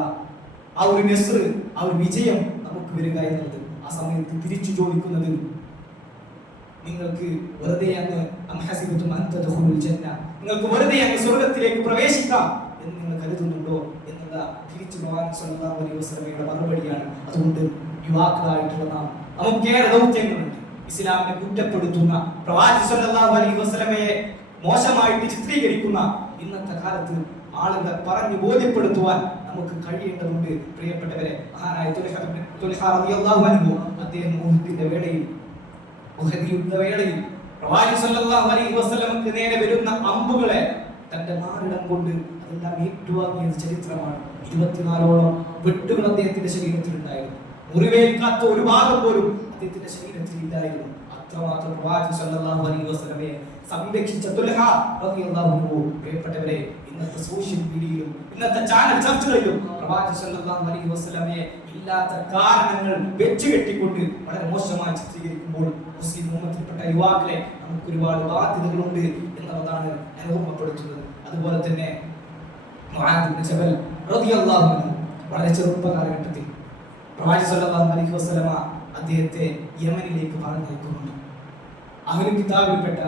ആ ഒരു നസ്ർ, ആ ഒരു വിജയം നമുക്ക് വരിക എന്നുള്ളത്? ആ സമയത്ത് തിരിച്ചു ചോദിക്കുന്നത്, നിങ്ങൾക്ക് വെറുതെ അങ്ങ് നിങ്ങൾക്ക് വെറുതെ അങ്ങ് സ്വർഗത്തിലേക്ക് പ്രവേശിക്കാം എന്ന് നിങ്ങൾ കരുതുന്നുണ്ടോ എന്നുള്ള തിരിച്ചു പ്രവാചകൻ സല്ലല്ലാഹു അലൈഹി വസല്ലമയുടെ മറുപടിയാണ്. അതുകൊണ്ട് യുവാക്കളായിട്ടുള്ള നമുക്കേറെ ദൗത്യങ്ങളുണ്ട്. ഇസ്ലാമിനെ കുറ്റപ്പെടുത്തുന്ന, പ്രവാചകൻ സല്ലല്ലാഹു അലൈഹി വസല്ലമയെ മോശമായിട്ട് ചിത്രീകരിക്കുന്ന ഇന്നത്തെ കാലത്ത് ആളുകളെ പറഞ്ഞു ബോധ്യപ്പെടുത്തുവാൻ നമുക്ക് കഴിയേണ്ടതുണ്ട്. പ്രിയപ്പെട്ടവരെ, മഹാനായ തുൽഹാ റളിയല്ലാഹു അൻഹു അദ്ദേഹം ഉഹദിന്റെ വേളയിൽ, ഉഹദ് യുദ്ധവേളയിൽ പ്രവാചകൻ സല്ലല്ലാഹു അലൈഹി വസല്ലമക്ക് നേരെ വരുന്ന അമ്പുകളെ തന്റെ മാറിടം കൊണ്ട് അതെല്ലാം ഏറ്റുവാങ്ങിയ ചരിത്രമാണ്. 24ഓളം വെട്ടുകൾ അദ്ദേഹത്തിന്റെ ശരീരത്തിൽ ഉണ്ടായിരുന്നു. മുറിവേൽക്കാത്ത ഒരു ഭാഗം പോലും അദ്ദേഹത്തിന്റെ ശരീരത്തിൽ ഇല്ലായിരുന്നു. അത്രമാത്രം പ്രവാചകൻ സല്ലല്ലാഹു അലൈഹി വസല്ലമയെ സംരക്ഷിച്ച തുൽഹാ റളിയല്ലാഹു അൻഹു. പ്രിയപ്പെട്ടവരെ, ഇന്നത്തെ സോഷ്യൽ മീഡിയയിലും ഇന്നത്തെ ചാനൽ ചർച്ചകളിലും പ്രവാചകൻ സല്ലല്ലാഹു അലൈഹി വസല്ലമയെ ഇല്ലാത്ത കാരണങ്ങൾ വെച്ച് കെട്ടിക്കൊണ്ട് വളരെ മോശമായി ചിത്രീകരിക്കുമ്പോൾ മുസ്ലിം ഉമ്മത്തിൽപ്പെട്ട യുവാക്കളെ നമുക്ക് ഒരുപാട് ബാധ്യതകളുണ്ട് എന്നുള്ളതാണ് ഞാൻ ഓർമ്മപ്പെടുത്തുന്നത്. അതുപോലെ തന്നെ മുആദ് ഇബ്നു ജബൽ റളിയല്ലാഹു അൻഹു വളരെ ചെറുപ്പ കാലഘട്ടത്തിൽ പ്രവാചകൻ സല്ലല്ലാഹു അലൈഹി വസല്ലമ അദ്ദേഹത്തെ യമനിലേക്ക് പറഞ്ഞയക്കുന്നുണ്ട്. അഹ്ലുൽ കിതാബിൽപ്പെട്ട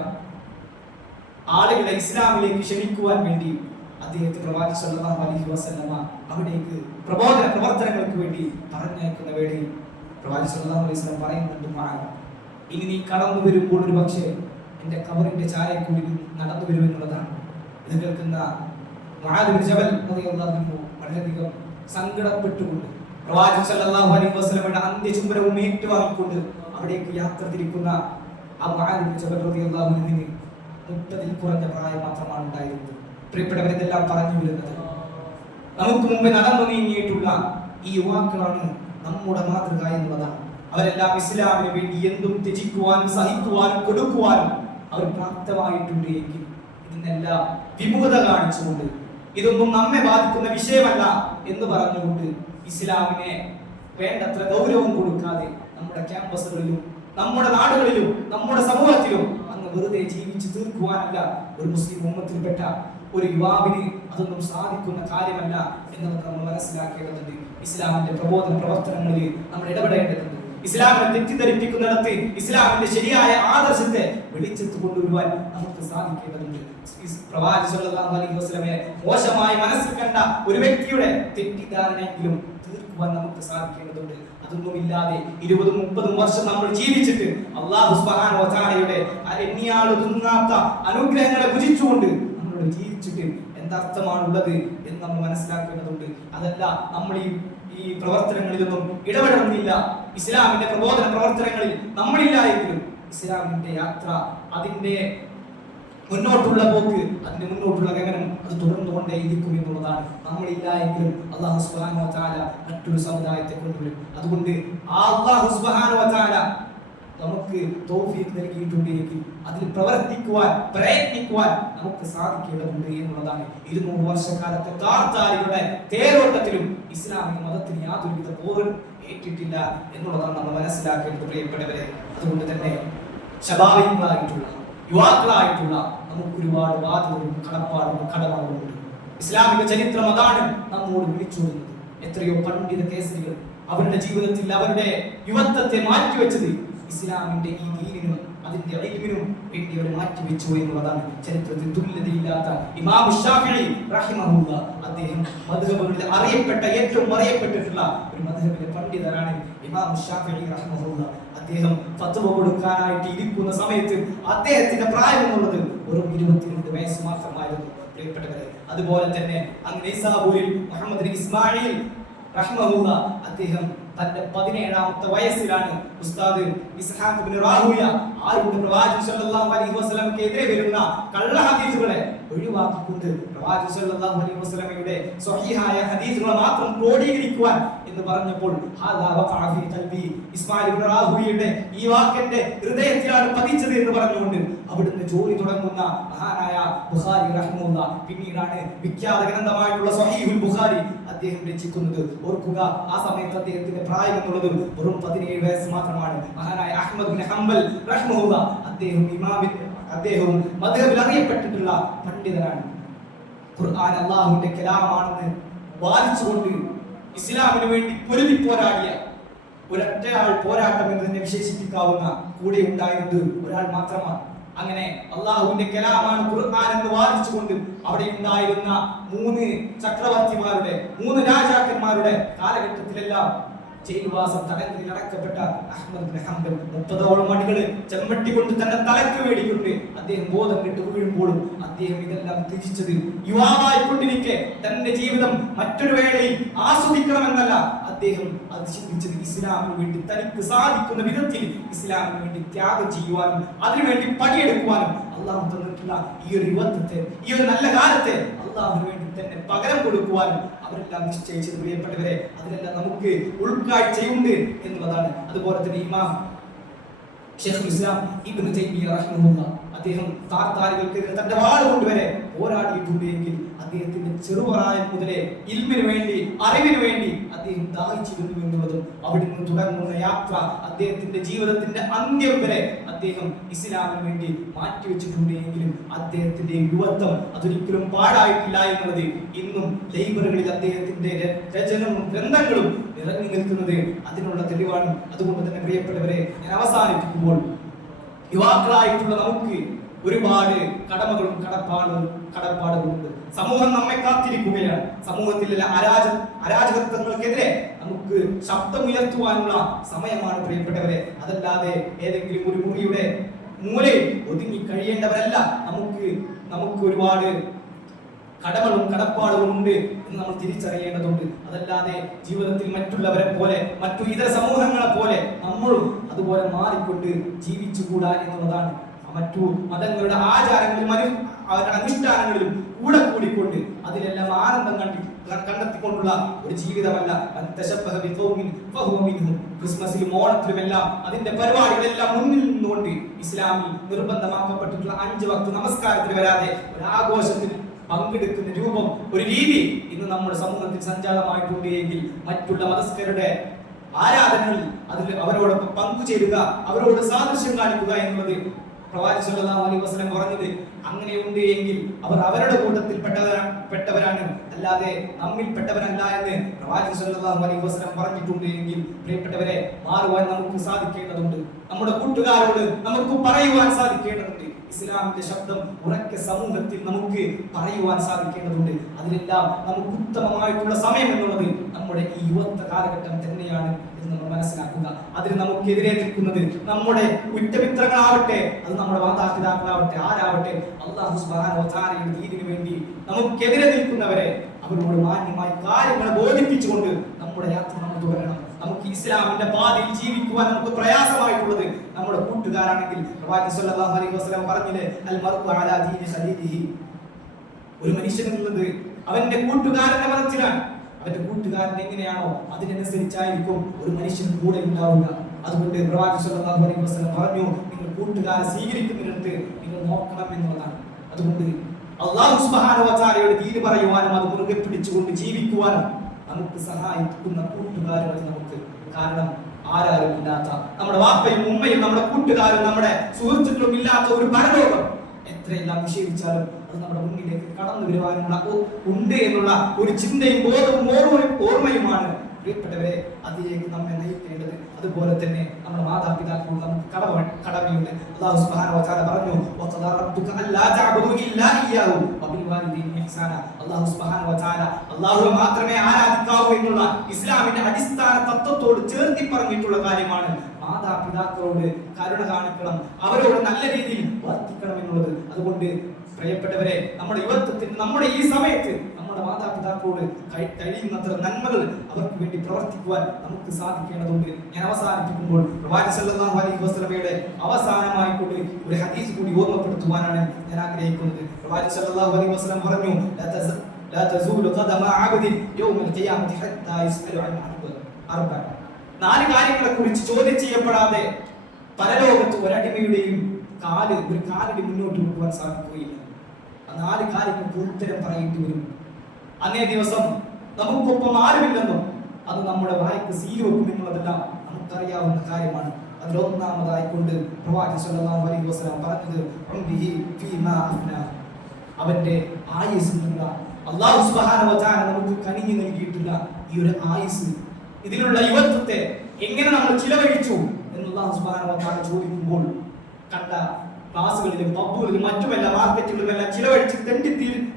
ആളുകളെ ഇസ്ലാമിലേക്ക് ക്ഷണിക്കുവാൻ വേണ്ടി അദ്ദേഹത്തെ പ്രവാചകൻ സല്ലല്ലാഹു അലൈഹി വസല്ലമ അവിടേക്ക് പ്രബോധന പ്രവർത്തനങ്ങൾക്ക് വേണ്ടി പറഞ്ഞയക്കുന്ന വേളയിൽ പ്രവാചകൻ സല്ലല്ലാഹു അലൈഹി വസല്ലം പറയുന്നുണ്ട്, മുആദ്, ഇനി നീ കടന്നു വരുമ്പോൾ ഒരു പക്ഷേ എന്റെ ഖബറിന്റെ ചാരയിൽ കൂടി നടന്നു വരുമെന്നുള്ളതാണ്. ഇത് കേൾക്കുന്ന മുആദ് ബിൻ ജബൽ റളിയല്ലാഹു അൻഹു വളരെയധികം സങ്കടപ്പെട്ടുകൊണ്ട് പ്രവാചകൻ സല്ലല്ലാഹു അലൈഹി വസല്ലമയുടെ അന്ത്യചുംബനവും ഏറ്റുവാങ്ങിക്കൊണ്ട് അവിടേക്ക് യാത്ര തിരിക്കുന്ന ആ മുആദ് ബിൻ ജബൽ റളിയല്ലാഹു അൻഹുവിന് 30 കുറഞ്ഞ പ്രായം മാത്രമാണ് ഉണ്ടായിരുന്നത്. പ്രിയപ്പെട്ടവരെ, ഇതെല്ലാം പറഞ്ഞു വരുന്നത് നമുക്ക് മുമ്പ് നടന്നു നീങ്ങിയിട്ടുള്ള ഈ യുവാക്കളാണ് നമ്മുടെ മാതൃക എന്നുള്ളതാണ്. അവരെല്ലാം ഇസ്ലാമിന് വേണ്ടി എന്തും ത്യജിക്കുവാനും സഹിക്കുവാനും കൊടുക്കുവാനും അവർ പ്രാപ്തമായിട്ടുണ്ട് എങ്കിൽ ഇതിനെല്ലാം വിമുഖത കാണിച്ചുകൊണ്ട് ഇതൊന്നും നമ്മെ ബാധിക്കുന്ന വിഷയമല്ല എന്ന് പറഞ്ഞുകൊണ്ട് ഇസ്ലാമിനെ വേണ്ടത്ര ഗൗരവം കൊടുക്കാതെ നമ്മുടെ ക്യാമ്പസുകളിലും നമ്മുടെ നാടുകളിലും നമ്മുടെ സമൂഹത്തിലും അങ്ങ് വെറുതെ ജീവിച്ച് തീർക്കുവാനല്ല ഒരു മുസ്ലിം ഉമ്മത്തിൽപ്പെട്ട ഒരു യുവാവിന് അതൊന്നും സാധിക്കുന്ന കാര്യമല്ല എന്നത് നമ്മൾ മനസ്സിലാക്കേണ്ടതുണ്ട്. ഇസ്ലാമിന്റെ പ്രബോധന പ്രവർത്തനങ്ങളിൽ നമ്മൾ ഇടപെടേണ്ടതുണ്ട്. ഇസ്ലാമിനെ തെറ്റിദ്ധരിപ്പിക്കുന്നിടത്ത് ഇസ്ലാമിന്റെ ശരിയായ ആദർശത്തെ വെളിച്ചത്ത് കൊണ്ടുവരുവാൻ നമുക്ക് സാധിക്കേണ്ടതുണ്ട്. പ്രവാചകൻ സല്ലല്ലാഹു അലൈഹി വസല്ലമയെ മോശമായി മനസ്സിൽ കണ്ട ഒരു വ്യക്തിയുടെ തെറ്റിദ്ധാരണയെങ്കിലും തീർക്കുവാൻ നമുക്ക് സാധിക്കേണ്ടതുണ്ട്. അതൊന്നുമില്ലാതെ 20-30 വർഷം നമ്മൾ ജീവിച്ചിട്ട് അല്ലാഹു സുബ്ഹാനഹു വ തആലയുടെ എണ്ണിയാളൊതുങ്ങാത്ത അനുഗ്രഹങ്ങളെ ഭുജിച്ചുകൊണ്ട് നമ്മൾ ജീവിച്ചിട്ട് എന്തർത്ഥമാണുള്ളത് എന്ന് നമ്മൾ മനസ്സിലാക്കേണ്ടതുണ്ട്. അതല്ല, നമ്മൾ ഈ പ്രവർത്തനങ്ങളിലൊന്നും ഇടപെടുന്നില്ല, ഇസ്ലാമിന്റെ പ്രബോധന പ്രവർത്തനങ്ങളിൽ നമ്മളില്ല എങ്കിലും ഇസ്ലാമിന്റെ യാത്ര, അതിന്റെ മുന്നോട്ടുള്ള പോക്ക്, അതിന്റെ മുന്നോട്ടുള്ള ഗമനം അത് തുടർന്നുകൊണ്ടേയിരിക്കും എന്നുള്ളതാണ്. നമ്മളില്ല എങ്കിലും അല്ലാഹു സുബ്ഹാനഹു വ തആല മറ്റൊരു സമുദായത്തെ കൊണ്ടുവരും. അതുകൊണ്ട് ആ അല്ലാഹു സുബ്ഹാനഹു വ തആല നമുക്ക് തൗഫീഖ് നൽകിയിട്ടുണ്ടെങ്കിൽ അതിൽ പ്രവർത്തിക്കുവാൻ പ്രയത്നിക്കുവാൻ നമുക്ക് സാധിക്കേണ്ടതുണ്ട് എന്നുള്ളതാണ്. 200 വർഷക്കാലത്തെ താർത്താരികളുടെ തേരോട്ടത്തിലും ഇസ്ലാമിക മതത്തിന് യാതൊരുവിധ പോറും ഏറ്റിട്ടില്ല എന്നുള്ളതാണ് നമ്മൾ മനസ്സിലാക്കേണ്ടത്. പ്രിയപ്പെട്ടവരെ, അതുകൊണ്ട് തന്നെ ശബാബികളായിട്ടുള്ള യുവാക്കളായിട്ടുള്ള നമുക്ക് ഒരുപാട് ബാധ്യതകളും കടപ്പാടുകളുണ്ട്. ഇസ്ലാമിക ചരിത്രം അതാണ് നമ്മോട് വിളിച്ചോടുന്നത്. എത്രയോ പണ്ഡിത കേസരികൾ അവരുടെ ജീവിതത്തിൽ അവരുടെ യുവത്വത്തെ മാറ്റിവെച്ചത് ഇസ്ലാമിന്റെ ഈ ദീനിനും അതിന്റെ ഇൽമിനും വേണ്ടി അവർ മാറ്റിവെച്ചു എന്നുള്ളതാണ്. ചരിത്രത്തിൽ തുല്യതയില്ലാത്ത ഇമാം ശാഫിഈ റഹിമഹുല്ലാഹ്, അദ്ദേഹം മദ്ഹബുകളിൽ ഏറ്റവും അറിയപ്പെട്ടിട്ടുള്ള ഒരു മദ്ഹബിലെ പണ്ഡിതനാണ് ഇമാം ശാഫിഈ റഹിമഹുല്ലാഹ്. അദ്ദേഹം ഫത്വ കൊടുക്കാനായിട്ട് ഇരിക്കുന്ന സമയത്ത് അദ്ദേഹത്തിന്റെ പ്രായം എന്നുള്ളത് വെറും 22 വയസ്സ് മാത്രമായിരുന്നു. പ്രിയപ്പെട്ടവരെ, അതുപോലെ തന്നെ നൈസാബൂരിൽ മുഹമ്മദ് ഇസ്മായിൽ റഹിമഹുല്ലാഹ്, അദ്ദേഹം തന്റെ 17ാമത്തെ വയസ്സിലാണ് ഉസ്താദ് ഇസ്ഹാഖ് ഇബ്നു റാഹുയ ആരുടെ പ്രവാചകൻ സല്ലല്ലാഹു അലൈഹി വസല്ലമക്ക് എതിരെ വരുന്ന കള്ള ഹദീസുകളെ ഒഴിവാക്കിക്കൊണ്ട് പ്രവാചകൻ സല്ലല്ലാഹു അലൈഹി വസല്ലമയുടെ സ്വഹീഹായ ഹദീസുകളെ മാത്രം ക്രോഡീകരിക്കുവാൻ എന്ന് പറഞ്ഞപ്പോൾ ഹാദാ വഖഅ ഫീ ഖൽബി, ഇസ്മായിൽ ഇബ്നു റാഹുയയുടെ ഈ വാക്കിന്റെ ഹൃദയത്തിലാണ് പതിച്ചത് എന്ന് പറഞ്ഞുകൊണ്ട് അവിടുന്ന് ജോലി തുടങ്ങുന്ന മഹാനായ ബുഖാരി റഹിമഹുല്ലാഹ്, പിന്നീടാണ് വിഖ്യാത ഗ്രന്ഥമായിട്ടുള്ള സ്വഹീഹുൽ ബുഖാരി അദ്ദേഹം രചിക്കുന്നത്. ഓർക്കുക, ആ സമയത്ത് അദ്ദേഹത്തിന്റെ പ്രായം എന്നുള്ളത് വെറും 17 വയസ്സ് മാത്രമാണ്. മഹാനായ അഹ്മദ് ബിൻ ഹംബൽ റഹിമഹുല്ലാഹ്, അദ്ദേഹവും മദ്ഹബിൽ അറിയപ്പെട്ടിട്ടുള്ള പണ്ഡിതനാണ്. ഖുർആൻ അല്ലാഹുവിന്റെ കലാമാണെന്ന് വാദിച്ചുകൊണ്ട് ഇസ്ലാമിന് വേണ്ടി പൊരുതി പോരാടിയ ഒരൊറ്റയാൾ പോരാട്ടം എന്ന് തന്നെ വിശേഷിപ്പിക്കാവുന്ന കൂടെ ഉണ്ടായിരുന്നത് ഒരാൾ മാത്രമാണ്. അങ്ങനെ അള്ളാഹുവിന്റെ കലാമാണ് ഖുർആൻ എന്ന് വാദിച്ചുകൊണ്ട് അവിടെ ഉണ്ടായിരുന്ന 3 ചക്രവർത്തിമാരുടെ 3 രാജാക്കന്മാരുടെ കാലഘട്ടത്തിലെല്ലാം ജയിൽവാസം തടങ്കലിൽ അടക്കപ്പെട്ട അഹ്മദ് ബിൻ ഹംബൽ 30ഓളം അടികൾ ചെമ്മട്ടി കൊണ്ട് തന്റെ തലക്ക് വേടിക്കൊണ്ട് അദ്ദേഹം ബോധം കെട്ട് വീഴുമ്പോഴും അദ്ദേഹം ഇതെല്ലാം ത്യജിച്ചത് യുവാവായിക്കൊണ്ടിരിക്കെ തന്റെ ജീവിതം മറ്റൊരു വേളയിൽ ആസ്വദിക്കണമെന്നല്ല, അദ്ദേഹം അത് ചിന്തിച്ചത് ഇസ്ലാമിന് വേണ്ടി തനിക്ക് സാധിക്കുന്ന വിധത്തിൽ ഇസ്ലാമിന് വേണ്ടി ത്യാഗം ചെയ്യുവാനും അതിനുവേണ്ടി പണിയെടുക്കുവാനും അള്ളാഹു തന്നിട്ടുള്ള ഈ ഒരു യുവത്വത്തെ, ഈ ഒരു നല്ല കാലത്തെ അള്ളാഹുവിന് വേണ്ടി തന്നെ പകരം കൊടുക്കുവാനും അവരെല്ലാം നിശ്ചയിച്ചത്. പ്രിയപ്പെട്ടവരെ, അതിനെല്ലാം നമുക്ക് ഉൾക്കാഴ്ചയുണ്ട് എന്നുള്ളതാണ്. അതുപോലെ തന്നെ ഇമാം ശൈഖുൽ ഇസ്ലാം ഇബ്നു തൈമിയ്യ റഹിമഹുല്ലാഹ്, അദ്ദേഹം താർത്താരികൾക്കെതിരെ തന്റെ വാൾ കൊണ്ടുവരെ പോരാടിയിട്ടുണ്ട് എങ്കിൽ അദ്ദേഹത്തിന്റെ ചെറുപ്രായം മുതലേ ഇൽമിന് വേണ്ടി, അറിവിന് വേണ്ടി അദ്ദേഹം ദാഹിച്ചിരുന്നു എന്നുള്ളതും അവിടുന്ന് തുടങ്ങുന്ന യാത്ര അദ്ദേഹത്തിന്റെ ജീവിതത്തിന്റെ അന്ത്യം വരെ അദ്ദേഹം ഇസ്ലാമിന് വേണ്ടി മാറ്റിവെച്ചിട്ടുണ്ട് എങ്കിലും അദ്ദേഹത്തിന്റെ യുവത്വം അതൊരിക്കലും പാഴായിട്ടില്ല എന്നുള്ളത് ഇന്നും ലൈബ്രറികളിൽ അദ്ദേഹത്തിന്റെ രചനകളും ഗ്രന്ഥങ്ങളും ഇറങ്ങി നിൽക്കുന്നത് അതിനുള്ള തെളിവാണ്. അതുകൊണ്ട് തന്നെ പ്രിയപ്പെട്ടവരെ, ഞാൻ അവസാനിപ്പിക്കുമ്പോൾ യുവാക്കളായിട്ടുള്ള നമുക്ക് ഒരുപാട് കടമകളും കടപ്പാടുകളുണ്ട്. സമൂഹം നമ്മെ കാത്തിരിക്കുകയാണ്. സമൂഹത്തിലെ അരാജകത്വങ്ങൾക്കെതിരെ നമുക്ക് ശബ്ദമുയർത്തുവാനുള്ള സമയമാണ് പ്രിയപ്പെട്ടവരെ. അതല്ലാതെ ഏതെങ്കിലും ഒരു മുറിയുടെ മൂലയിൽ ഒതുങ്ങി കഴിയേണ്ടവരല്ല. നമുക്ക് ഒരുപാട് കടപ്പാടുകളും ഉണ്ട് എന്ന് നമ്മൾ തിരിച്ചറിയേണ്ടതുണ്ട്. അതല്ലാതെ ജീവിതത്തിൽ മറ്റുള്ളവരെ പോലെ മറ്റു ഇതര സമൂഹങ്ങളെ പോലെ നമ്മളും അതുപോലെ മാറിക്കൊണ്ട് ജീവിച്ചുകൂടാ എന്നുള്ളതാണ്. മറ്റു മതങ്ങളുടെ ആചാരങ്ങളിലും അനുഷ്ഠാനങ്ങളിലും കൂടിക്കൊണ്ട് അതിലെല്ലാം ആനന്ദം കണ്ടെത്തിക്കൊണ്ടുള്ള ഒരു ജീവിതമല്ല. ക്രിസ്മസിലും ഓണത്തിലുമെല്ലാം അതിന്റെ പരിപാടികളെല്ലാം മുന്നിൽ നിന്നുകൊണ്ട് ഇസ്ലാമിൽ നിർബന്ധമാക്കപ്പെട്ടിട്ടുള്ള 5 വക്ത് നമസ്കാരത്തിന് വരാതെ ഒരു ആഘോഷത്തിന് പങ്കെടുക്കുന്ന രൂപം, ഒരു രീതി ഇന്ന് നമ്മുടെ സമൂഹത്തിൽ സംജാതമായിട്ടുണ്ട് എങ്കിൽ മറ്റുള്ള മതസ്ഥരുടെ ആരാധനകളിൽ അതിൽ അവരോടൊപ്പം പങ്കുചേരുക, അവരോട് സാദൃശ്യം കാണിക്കുക എന്നുള്ളത് പ്രവാചകൻ സല്ലല്ലാഹു അലൈഹി വസല്ലം പറഞ്ഞത്. അങ്ങനെയുണ്ട് എങ്കിൽ അവർ അവരുടെ കൂട്ടത്തിൽ പെട്ടവരാണ്, അല്ലാതെ നമ്മിൽ പെട്ടവരല്ല എന്ന് പ്രവാചകൻ സല്ലല്ലാഹു അലൈഹി വസല്ലം പറഞ്ഞിട്ടുണ്ട് എങ്കിൽ പ്രിയപ്പെട്ടവരെ, മാറുവാൻ നമുക്ക് സാധിക്കേണ്ടതുണ്ട്. നമ്മുടെ കൂട്ടുകാരോട് നമുക്ക് പറയുവാൻ സാധിക്കേണ്ടതുണ്ട്. ഇസ്ലാമിന്റെ ശബ്ദം ഉറക്കെ സമൂഹത്തിൽ നമുക്ക് പറയുവാൻ സാധിക്കേണ്ടതുണ്ട്. അതിലെല്ലാം നമുക്ക് ഉത്തമമായിട്ടുള്ള സമയം എന്നുള്ളത് നമ്മുടെ ഈ യുവത്വ കാലഘട്ടം തന്നെയാണ് എന്ന് നമ്മൾ മനസ്സിലാക്കുക. അതിന് നമുക്കെതിരെ നിൽക്കുന്നത് നമ്മുടെ കുറ്റമിത്രങ്ങളാവട്ടെ, അത് നമ്മുടെ മാതാപിതാക്കളാവട്ടെ, ആരാവട്ടെ, അല്ലാഹു സുബ്ഹാനഹു വ തആലയുടെ ദീനിനു വേണ്ടി നമുക്കെതിരെ നിൽക്കുന്നവരെ അവരോട് മാന്യമായി കാര്യങ്ങൾ ബോധിപ്പിച്ചുകൊണ്ട് നമ്മുടെ യാത്ര നമ്മൾ തുടരണം. നമുക്ക് ഇസ്ലാമിന്റെ പാതയിൽ ജീവിക്കുവാൻ നമുക്ക് പ്രയാസമായിട്ടുള്ളത് നമ്മുടെ കൂട്ടുകാരാണെങ്കിൽ പ്രവാചകൻ സല്ലല്ലാഹു അലൈഹി വസല്ലം പറഞ്ഞില്ലേ, അൽ മർഉ അലാ ദീനി ഖലീലിഹി. ഒരു മനുഷ്യൻ എന്നുള്ളത് അവന്റെ കൂട്ടുകാരന്റെ മതത്തിലാണ്. അവന്റെ കൂട്ടുകാരൻ എങ്ങനെയാണോ അതിനനുസരിച്ചായിരിക്കും ഒരു മനുഷ്യൻ കൂടെ ഉണ്ടാവുക. അതുകൊണ്ട് പ്രവാചകൻ സല്ലല്ലാഹു അലൈഹി വസല്ലം പറഞ്ഞു, നിങ്ങൾ കൂട്ടുകാരെ സ്വീകരിക്കുന്നിടത്ത് നിങ്ങൾ നോക്കണം എന്നുള്ളതാണ്. അതുകൊണ്ട് അല്ലാഹു സുബ്ഹാനഹു വ തആലയുടെ ദീന് പറയുവാനും അത് മുറുകെ പിടിച്ചുകൊണ്ട് ജീവിക്കുവാനും നമുക്ക് സഹായിക്കുന്ന കൂട്ടുകാരുകൾ നമുക്ക്. കാരണം ആരാരും ഇല്ലാത്ത, നമ്മുടെ വാപ്പയും ഉമ്മയും നമ്മുടെ കൂട്ടുകാരും നമ്മുടെ സുഹൃത്തുക്കളും ഇല്ലാത്ത ഒരു പരലോകം എത്രയെല്ലാം നിഷേധിച്ചാലും അത് നമ്മുടെ മുന്നിലേക്ക് കടന്നു വരുവാനുള്ള ഉണ്ട് എന്നുള്ള ഒരു ചിന്തയും ബോധവും ഓർമ്മയുമാണ് പ്രിയപ്പെട്ടവരെ അതിലേക്ക് നമ്മെ നയിക്കേണ്ടത്. അതുപോലെ തന്നെ നമ്മുടെ മാതാപിതാക്കളോട് നമുക്ക് കടമയുണ്ട്. അല്ലാഹു സുബ്ഹാനഹു വ തആല പറഞ്ഞു, വഖദാ റബ്ബുക അല്ലാ തഅബുദു ഇല്ലാ ഇയ്യാഹു വബിൽ വാലിദൈനി ഇഹ്സാന. അല്ലാഹു സുബ്ഹാനഹു വ തആല അല്ലാഹുവെ മാത്രമേ ആരാധിക്കാവൂ എന്നുള്ള ഇസ്ലാമിന്റെ അടിസ്ഥാന തത്വത്തോട് ചേർത്തി പറഞ്ഞിട്ടുള്ള കാര്യമാണ്. മാതാപിതാക്കളോട് കരുണ കാണിക്കണം, അവരോട് നല്ല രീതിയിൽ വർത്തിക്കണം എന്നുള്ളത്. അതുകൊണ്ട് പ്രിയപ്പെട്ടവരെ, നമ്മുടെ യുവത്വത്തിൽ നമ്മുടെ ഈ സമയത്ത് നമ്മുടെ മാതാപിതാക്കളോട് കഴിയുന്നത്ര നന്മകൾ അവർക്ക് വേണ്ടി പ്രവർത്തിക്കുവാൻ നമുക്ക് സാധിക്കേണ്ടതുണ്ട്. ഞാൻ അവസാനിപ്പിക്കുമ്പോൾ പ്രവാചകൻ സല്ലല്ലാഹു അലൈഹി വസല്ലമയുടെ അവസാനമായിക്കൊണ്ട് ഒരു ഹദീസ് കൂടി ഓർമ്മപ്പെടുത്തുവാനാണ് ഞാൻ ആഗ്രഹിക്കുന്നത്. പ്രവാചകൻ സല്ലല്ലാഹു അലൈഹി വസല്ലം പറഞ്ഞു, ലാ തസൂലു ഖദമ അബ്ദിൻ യൗമൽ ഖിയാമത്തി ഹത്താ യസ്അലു അൻ അർബ. 4 കാര്യങ്ങളെ കുറിച്ച് ചോദ്യം ചെയ്യപ്പെടാതെ പരലോകത്ത് ഒരടിമയുടെയും ഒരു കാലടി മുന്നോട്ട് പോകാൻ സാധിക്കുകയില്ല. 4 കാര്യങ്ങൾക്ക് ഉത്തരം പറയേണ്ടി വരും. അന്നേ ദിവസം നമുക്കൊപ്പം ആരുമില്ലെന്നും അത് നമ്മുടെ വായ്ക്ക് സീൽ വെക്കുമെന്നുള്ളതെല്ലാം നമുക്കറിയാവുന്ന കാര്യമാണ്. അതിലൊന്നാമതായിക്കൊണ്ട് പ്രവാചകൻ സല്ലല്ലാഹു അലൈഹി വസല്ലം പറഞ്ഞത്, അവന്റെ ആയുസ്സിനുള്ള അല്ലാഹു സുബ്ഹാനഹു വ തആല നമുക്ക് കനിഞ്ഞു നൽകിയിട്ടുള്ള ഈ ഒരു ആയുസ്, ഇതിലുള്ള യുവത്വത്തെ എങ്ങനെ നമ്മൾ ചിലവഴിച്ചു എന്ന് അല്ലാഹു സുബ്ഹാനഹു വ തആല ചോദിക്കുമ്പോൾ കണ്ട ക്ലാസുകളിലും പബ്ബുകളിലും മറ്റുമെല്ലാം മാർക്കറ്റുകളിലെല്ലാം ചിലവഴിച്ച്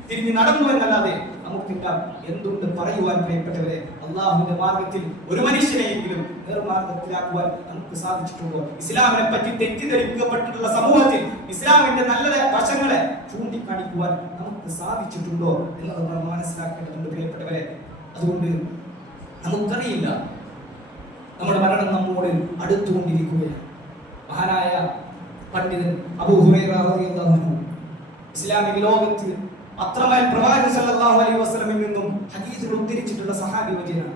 തിരിഞ്ഞ് നടന്നു എന്നല്ലാതെ നമുക്കെല്ലാം എന്തുണ്ട് പറയുവാൻ പ്രിയപ്പെട്ടവരെ? അള്ളാഹുവിന്റെ മാർഗത്തിൽ ഒരു മനുഷ്യനെയെങ്കിലും നേർമാർഗത്തിലാക്കുവാൻ നമുക്ക് സാധിച്ചിട്ടുണ്ടോ? ഇസ്ലാമിനെ പറ്റി തെറ്റിദ്ധരിക്കപ്പെട്ടിട്ടുള്ള സമൂഹത്തിൽ ഇസ്ലാമിന്റെ നല്ല വശങ്ങളെ ചൂണ്ടിക്കാണിക്കുവാൻ നമുക്ക് സാധിച്ചിട്ടുണ്ടോ എന്നത് നമ്മൾ മനസ്സിലാക്കേണ്ടതുണ്ട് പ്രിയപ്പെട്ടവരെ. അതുകൊണ്ട് നമുക്കറിയില്ല, നമ്മുടെ മരണം നമ്മോട് അടുത്തുകൊണ്ടിരിക്കുകയാണ്. മഹാനായ പണ്ഡിതൻ അബൂ ഹുറൈറ റളിയല്ലാഹു അൻഹു ഇസ്ലാമിക ലോകത്ത് അത്രമേൽ പ്രവാചകൻ സല്ലല്ലാഹു അലൈഹി വസല്ലമയിൽ നിന്നും ഹദീസുകൾ ഉദ്ധരിച്ചിട്ടുള്ള സഹാബി വര്യനാണ്.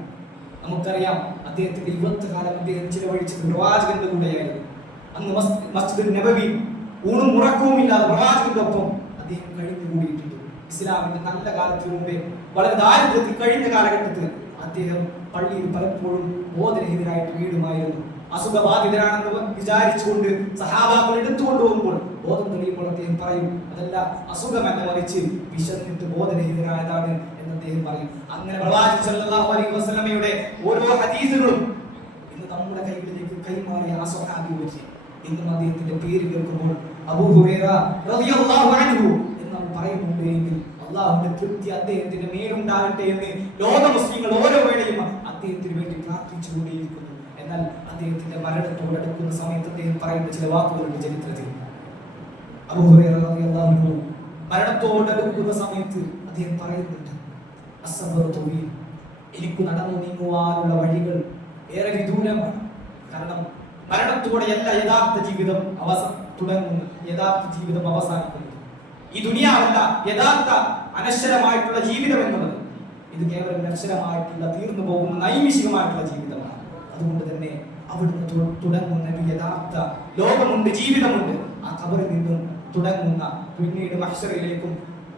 നമുക്കറിയാം, അദ്ദേഹത്തിന്റെ യുവത്വകാലം അദ്ദേഹം ചിലവഴിച്ചത് പ്രവാചകന്റെ കൂടെയായിരുന്നു. അന്ന് മസ്ജിദുൽ നബവി ഊണും ഉറക്കവും ഇല്ലാതെ പ്രവാചകന്റെ ഒപ്പം അദ്ദേഹം കഴിഞ്ഞു കൂടിയിട്ടുണ്ട്. ഇസ്ലാമിന്റെ നല്ല കാലത്തിന് മുമ്പേ വളരെ ദാരിദ്ര്യത്തിൽ കഴിഞ്ഞ കാലഘട്ടത്തിൽ അദ്ദേഹം പള്ളിയിൽ പലപ്പോഴും ബോധരഹിതരായിട്ട് വീടുമായിരുന്നു. അസുഖബാധിതരാണെന്ന് വിചാരിച്ചുകൊണ്ട് സഹാബാക്കൾ എടുത്തുകൊണ്ട് പോകുമ്പോൾ ബോധം തെളിയുമ്പോൾ അദ്ദേഹം പറയും, അതല്ല, അസുഖമല്ല, മറിച്ച് വിശന്നിട്ട് ബോധരഹിതരായതാണ് എന്ന് അദ്ദേഹം പറയും. അങ്ങനെ പ്രവാചകൻ സല്ലല്ലാഹു അലൈഹി വസല്ലമയുടെ ഓരോ ഹദീസുകളും ഇന്ന് നമ്മുടെ കൈകളിലേക്ക് കൈമാറിയ ആ സ്വഹാബി വരെ ഇന്നും അദ്ദേഹത്തിന്റെ പേര് കേൾക്കുമ്പോൾ അബൂ ഹുറൈറ റളിയല്ലാഹു അൻഹു എന്ന് പറയുന്നുണ്ട് എങ്കിൽ അല്ലാഹുവിന്റെ തൃപ്തി അദ്ദേഹത്തിന്റെ മേലുണ്ടാകട്ടെ എന്ന് ലോക മുസ്ലിങ്ങൾ ഓരോ വേളയും അദ്ദേഹത്തിന് വേണ്ടി പ്രാർത്ഥിച്ചുകൊണ്ടേയിരിക്കുന്നു. എന്നാൽ അദ്ദേഹത്തിന്റെ മരണത്തോടടുക്കുന്ന സമയത്ത് അദ്ദേഹം പറയുന്ന ചില വാക്കുകളുണ്ട് ചരിത്രത്തിൽ. അബൂ ഹുറൈറ റളിയല്ലാഹു അൻഹു മരണത്തോടടുക്കുന്ന സമയത്ത് അദ്ദേഹം പറയുന്നുണ്ട്, അസ്സബ്റു തവീൽ, എനിക്ക് നടന്നു നീങ്ങുവാനുള്ള വഴികൾ ഏറെ വിദൂരമാണ്. കാരണം മരണത്തോടെയല്ല യഥാർത്ഥ ജീവിതം തുടങ്ങുന്നത്, യഥാർത്ഥ ജീവിതം അവസാനിക്കുന്നത്. ഈ ദുനിയാവല്ല യഥാർത്ഥ അനശ്വരമായിട്ടുള്ള ജീവിതം എന്നുള്ളത്. ഇത് കേവലം നശ്വരമായിട്ടുള്ള തീർന്നു പോകുന്ന നൈമിഷികമായിട്ടുള്ള ജീവിതമാണ്. അതുകൊണ്ട് തന്നെ അവിടുന്ന് തുടങ്ങുന്ന യഥാർത്ഥ ലോകമുണ്ട്, ജീവിതമുണ്ട്. ആ ഖബറിൽ നിന്നും തുടങ്ങുന്ന പിന്നീട് മഹ്ശറിലേക്കും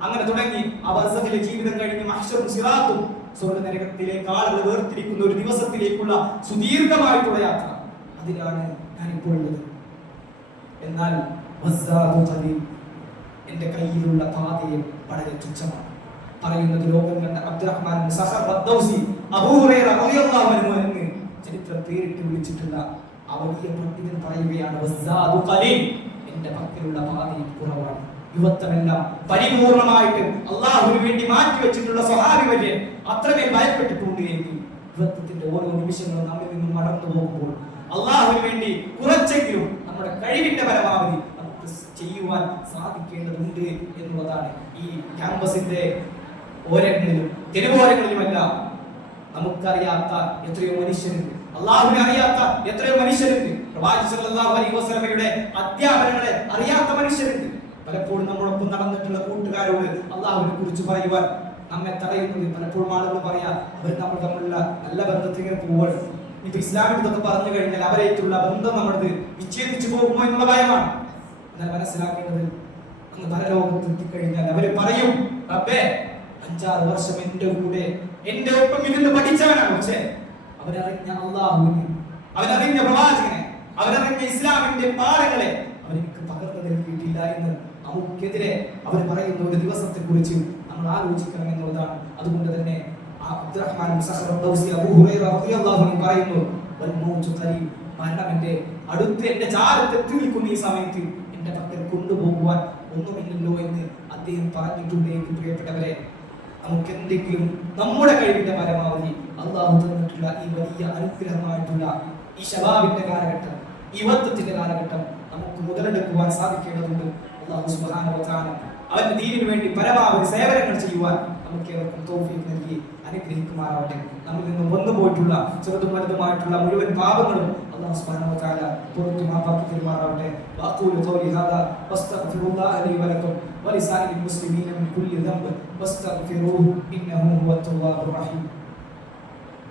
അങ്ങനെ തുടങ്ങി അവസരത്തിലെ ജീവിതം കഴിഞ്ഞ് മഹ്ശറും സിറാത്തും സ്വർഗ്ഗ നരകത്തിലേക്ക് ആളുകൾ വേർതിരിക്കുന്ന ഒരു ദിവസത്തിലേക്കുള്ള സുദീർഘമായിട്ടുള്ള യാത്ര, അതിലാണ് ഞാനിപ്പോൾ ഉള്ളത്. എന്നാൽ എന്റെ കയ്യിലുള്ള പാതയും വളരെ തുച്ഛമാണ്. പറയുന്നത് ലോകം കണ്ട അബ്ദുറഹ്മാൻ അബൂ ഹുറൈറ റളിയല്ലാഹു അൻഹു എന്ന് ചരിത്രം പേരിട്ട് വിളിച്ചിട്ടുള്ള ആ വലിയ പണ്ഡിതൻ പറയുകയാണ്, എന്റെ പക്കലുള്ള പാതയും കുറവാണ്. യുവത്വമെല്ലാം പരിപൂർണമായിട്ട് അള്ളാഹുവിന് വേണ്ടി മാറ്റി വെച്ചിട്ടുള്ള സ്വഹാബി വരെ അത്രമേൽ ഭയപ്പെട്ടിട്ടുണ്ട് എങ്കിൽ യുവത്വത്തിന്റെ ഓരോ നിമിഷങ്ങളും നമ്മിൽ നിന്നും മടന്നു പോകുമ്പോൾ അള്ളാഹുവിന് വേണ്ടി കുറച്ചെങ്കിലും നമ്മുടെ കഴിവിന്റെ പരമാവധി നമുക്ക് ചെയ്യുവാൻ സാധിക്കേണ്ടതുണ്ട് എന്നുള്ളതാണ്. ഈ ക്യാമ്പസിന്റെ ഓരങ്ങളിലും തെരുവോരങ്ങളിലുമെല്ലാം നമുക്കറിയാത്ത എത്രയോ മനുഷ്യരുണ്ട്, അള്ളാഹുവിനെ അറിയാത്ത എത്രയോ മനുഷ്യരുണ്ട്, പ്രവാചകൻ സല്ലല്ലാഹു അലൈഹി വസല്ലമയുടെ അധ്യാപനങ്ങളെ അറിയാത്ത മനുഷ്യരുണ്ട്. പലപ്പോഴും നമ്മളൊപ്പം നടന്നിട്ടുള്ള കൂട്ടുകാരോട് അള്ളാഹുവിനെ കുറിച്ച് പറയുവാൻ നമ്മെ തടയുന്നത് പലപ്പോഴും ആളുകൾ പറയാ അവർ നമ്മൾ തമ്മിലുള്ള നല്ല ബന്ധത്തിന് പോവുക. ഇപ്പൊ ഇസ്ലാമിൽ ഇതൊക്കെ പറഞ്ഞു കഴിഞ്ഞാൽ അവരായിട്ടുള്ള ബന്ധം നമ്മളത് വിച്ഛേദിച്ചു പോകുമോ എന്നുള്ള ഭയമാണ്. എന്നാൽ മനസ്സിലാക്കേണ്ടത് അങ്ങ് പരലോകത്ത് എത്തിക്കഴിഞ്ഞാൽ അവര് പറയും, റബ്ബേ 5-6 വർഷം എന്റെ കൂടെ എന്റെ ഒപ്പം ഇരുന്ന് പഠിച്ചവനാണ്. പക്ഷേ അവരറിഞ്ഞ അള്ളാഹുവിനെ, അവരറിഞ്ഞ പ്രവാചകനെ, അവരറിഞ്ഞ ഇസ്ലാമിന്റെ പാഠങ്ങളെ അവരെനിക്ക് പകർന്നു നൽകിയിട്ടില്ല എന്ന് നമുക്കെതിരെ അവർ പറയുന്ന ഒരു ദിവസത്തെ കുറിച്ച് നമ്മൾ ആലോചിക്കണം എന്നുള്ളതാണ്. അതുകൊണ്ട് തന്നെ അബ്ദുറഹ്മാൻ അബൂ ഹുറൈറ റളിയല്ലാഹു അൻഹു പറയുന്നു, മരണം എന്റെ അടുത്ത് എന്റെ ചാരത്തെത്തി നിൽക്കുന്ന ഈ സമയത്ത് എന്റെ പക്കൽ കൊണ്ടുപോകുവാൻ ഒന്നുമില്ലല്ലോ എന്ന് അദ്ദേഹം പറഞ്ഞിട്ടുണ്ടെങ്കിൽ പ്രിയപ്പെട്ടവരെ, നമുക്ക് എന്തെങ്കിലും നമ്മുടെ കഴിവിന്റെ പരമാവധി അള്ളാഹു തന്നിട്ടുള്ള ഈ വലിയ അനുഗ്രഹമായിട്ടുള്ള ഈ ശബാബിന്റെ കാലഘട്ടം, യുവത്വത്തിന്റെ കാലഘട്ടം നമുക്ക് മുതലെടുക്കുവാൻ സാധിക്കേണ്ടതുണ്ട്. അല്ലാഹു സുബ്ഹാനഹു വ തആല അവന്റെ ദീനിനു വേണ്ടി പരമാവധി സേവനങ്ങൾ ചെയ്യുവാൻ നമുക്ക് ഏവർക്കും തൗഫീഖ് നൽകി അനുഗ്രഹിക്കുമാറാവട്ടെ. നമ്മിൽ നിന്നും വന്നുപോയിട്ടുള്ള ചെറുതും വലുതുമായിട്ടുള്ള മുഴുവൻ പാപങ്ങളും അല്ലാഹു സുബ്ഹാനഹു വ തആല പുറത്തു മാപ്പാക്കി തരുമാറാവട്ടെ. വഅഖൂലു ഖൗലി ഹാദാ വസ്തഗ്ഫിറുല്ലാഹ ലി വലക്കും വലിസാഇരിൽ മുസ്ലിമീന മിൻ കുല്ലി ദംബ് വസ്തഗ്ഫിറൂഹു ഇന്നഹു ഹുവത് തവ്വാബുർ റഹീം.